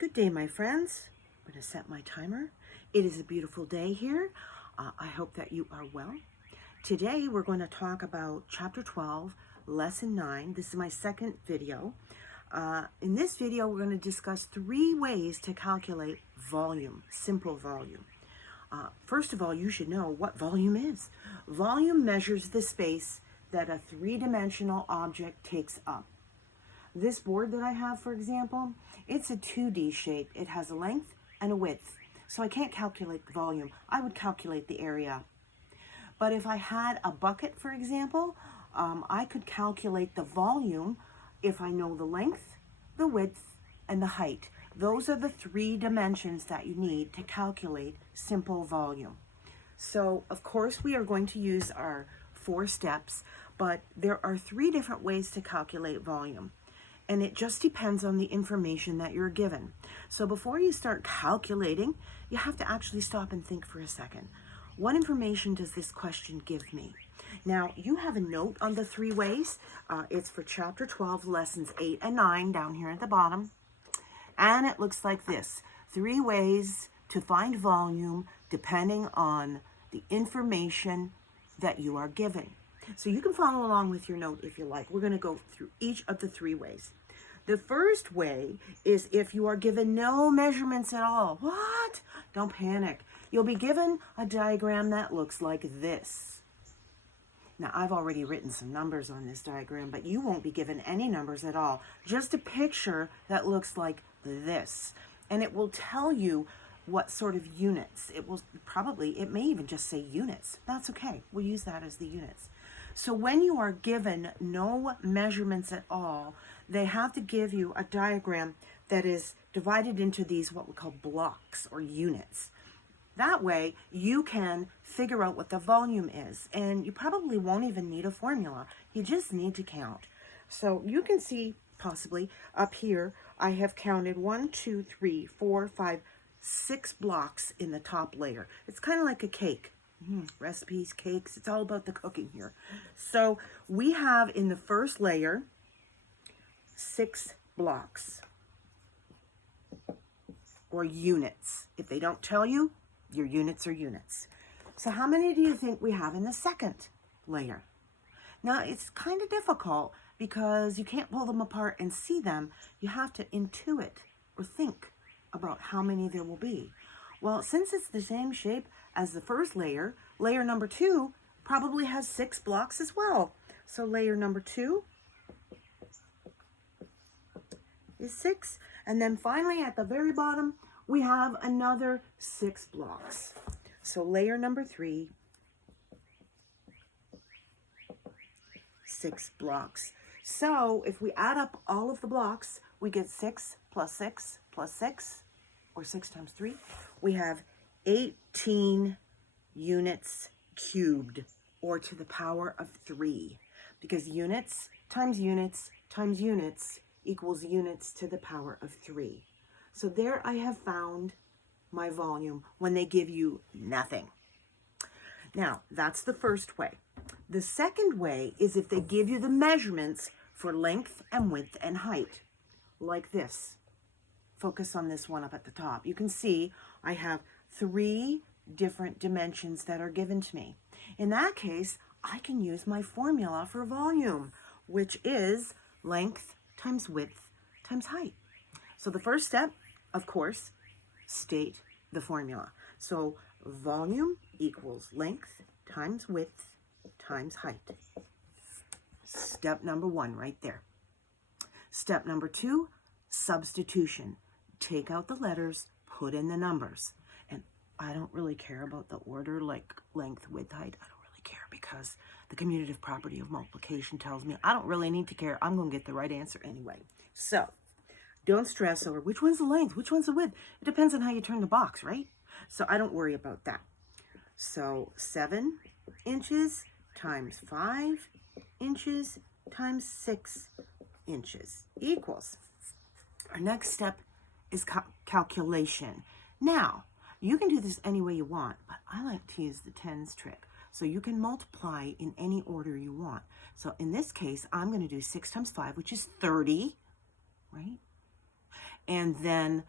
Good day, my friends. I'm going to set my timer. It is a beautiful day here. I hope that you are well. Today, we're going to talk about Chapter 12, Lesson 9. This is my second video. In this video, we're going to discuss 3 ways to calculate volume, simple volume. First of all, you should know what volume is. Volume measures the space that a 3-dimensional object takes up. This board that I have, for example, it's a 2D shape. It has a length and a width. So I can't calculate the volume. I would calculate the area. But if I had a bucket, for example, I could calculate the volume if I know the length, the width, and the height. Those are the 3 dimensions that you need to calculate simple volume. So, of course, we are going to use our 4 steps, but there are 3 different ways to calculate volume. And it just depends on the information that you're given. So before you start calculating, you have to actually stop and think for a second. What information does this question give me? Now, you have a note on the 3 ways. It's for Chapter 12, Lessons 8 and 9 down here at the bottom. And it looks like this. 3 ways to find volume depending on the information that you are given. So you can follow along with your note if you like. We're going to go through each of the 3 ways. The first way is if you are given no measurements at all. What? Don't panic. You'll be given a diagram that looks like this. Now, I've already written some numbers on this diagram, but you won't be given any numbers at all. Just a picture that looks like this. And it will tell you what sort of units. It may even just say units. That's okay. We'll use that as the units. So when you are given no measurements at all, they have to give you a diagram that is divided into these what we call blocks or units. That way you can figure out what the volume is, and you probably won't even need a formula. You just need to count. So you can see possibly up here I have counted 1, 2, 3, 4, 5, 6 blocks in the top layer. It's kind of like a cake. Recipes, cakes, it's all about the cooking here. So we have in the first layer 6 blocks or units. If they don't tell you, your units are units. So how many do you think we have in the second layer? Now it's kind of difficult because you can't pull them apart and see them. You have to intuit or think about how many there will be. Well, since it's the same shape as the first layer, layer number 2 probably has 6 blocks as well. So layer number 2 is 6. And then finally at the very bottom, we have another 6 blocks. So layer number 3, 6 blocks. So if we add up all of the blocks, we get 6 plus 6 plus 6, or 6 times 3. We have 18 units cubed, or to the power of 3, because units times units times units equals units to the power of 3. So there I have found my volume when they give you nothing. Now, that's the first way. The second way is if they give you the measurements for length and width and height, like this. Focus on this one up at the top. You can see I have 3 different dimensions that are given to me. In that case, I can use my formula for volume, which is length times width times height. So the first step, of course, state the formula. So volume equals length times width times height. Step number 1 right there. Step number 2, substitution. Take out the letters, put in the numbers. And I don't really care about the order, like length, width, height. I don't really care because the commutative property of multiplication tells me I don't really need to care. I'm going to get the right answer anyway. So don't stress over which one's the length, which one's the width. It depends on how you turn the box, right? So I don't worry about that. So 7 inches times 5 inches times 6 inches equals. Our next step is calculation. Now, you can do this any way you want, but I like to use the tens trick. So you can multiply in any order you want. So in this case, I'm going to do 6 times 5, which is 30, right? And then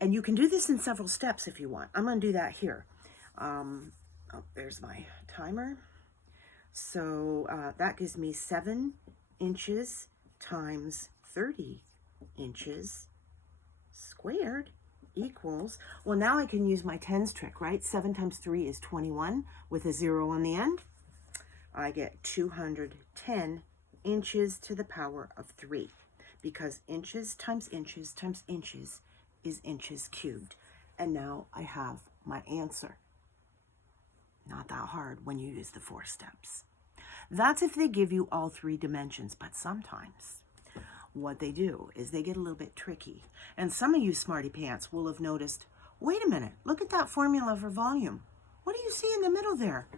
And you can do this in several steps if you want. I'm going to do that here. There's my timer. So that gives me 7 inches times 30 inches squared equals, well, now I can use my tens trick, right? 7 times 3 is 21 with a 0 on the end. I get 210 inches to the power of 3, because inches times inches times inches is inches cubed. And now I have my answer. Not that hard when you use the 4 steps. That's if they give you all 3 dimensions, but sometimes what they do is they get a little bit tricky. And some of you smarty pants will have noticed, wait a minute, look at that formula for volume. What do you see in the middle there?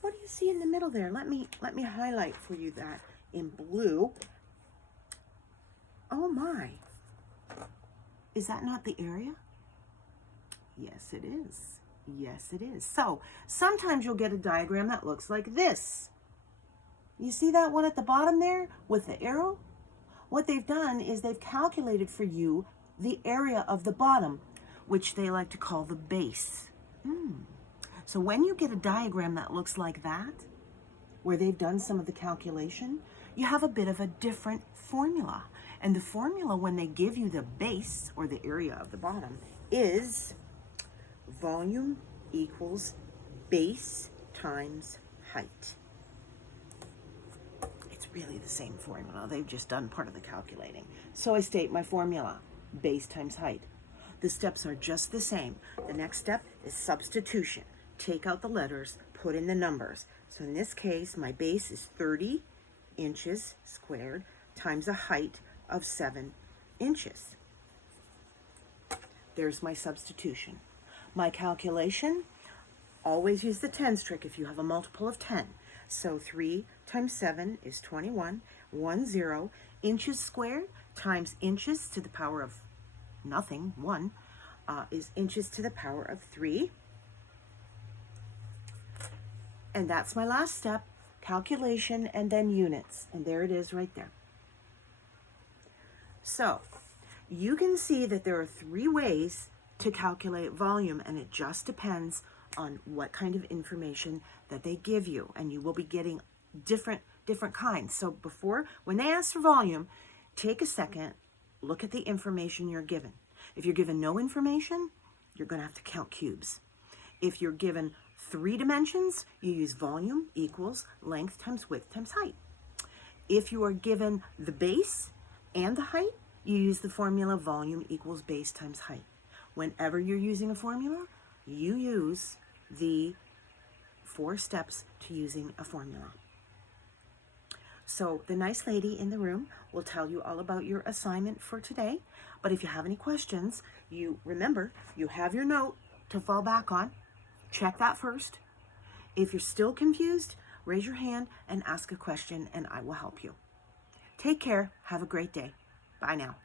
What do you see in the middle there? Let me highlight for you that in blue. Oh my. Is that not the area? Yes, it is. Yes, it is. So sometimes you'll get a diagram that looks like this. You see that one at the bottom there with the arrow? What they've done is they've calculated for you the area of the bottom, which they like to call the base. So when you get a diagram that looks like that, where they've done some of the calculation, you have a bit of a different formula. And the formula when they give you the base, or the area of the bottom, is volume equals base times height. Really the same formula. They've just done part of the calculating. So I state my formula, base times height. The steps are just the same. The next step is substitution. Take out the letters, put in the numbers. So in this case, my base is 30 inches squared times a height of 7 inches. There's my substitution. My calculation, always use the tens trick if you have a multiple of 10. So 3 times 7 is 21, 10, inches squared times inches to the power of nothing, 1, is inches to the power of 3. And that's my last step, calculation and then units. And there it is right there. So you can see that there are 3 ways to calculate volume, and it just depends on what kind of information that they give you, and you will be getting different kinds. So when they ask for volume, take a second, look at the information you're given. If you're given no information, you're going to have to count cubes. If you're given 3 dimensions, you use volume equals length times width times height. If you are given the base and the height, you use the formula volume equals base times height. Whenever you're using a formula, you use the 4 steps to using a formula. So the nice lady in the room will tell you all about your assignment for today. But if you have any questions, remember, you have your note to fall back on. Check that first. If you're still confused, raise your hand and ask a question, and I will help you. Take care. Have a great day. Bye now.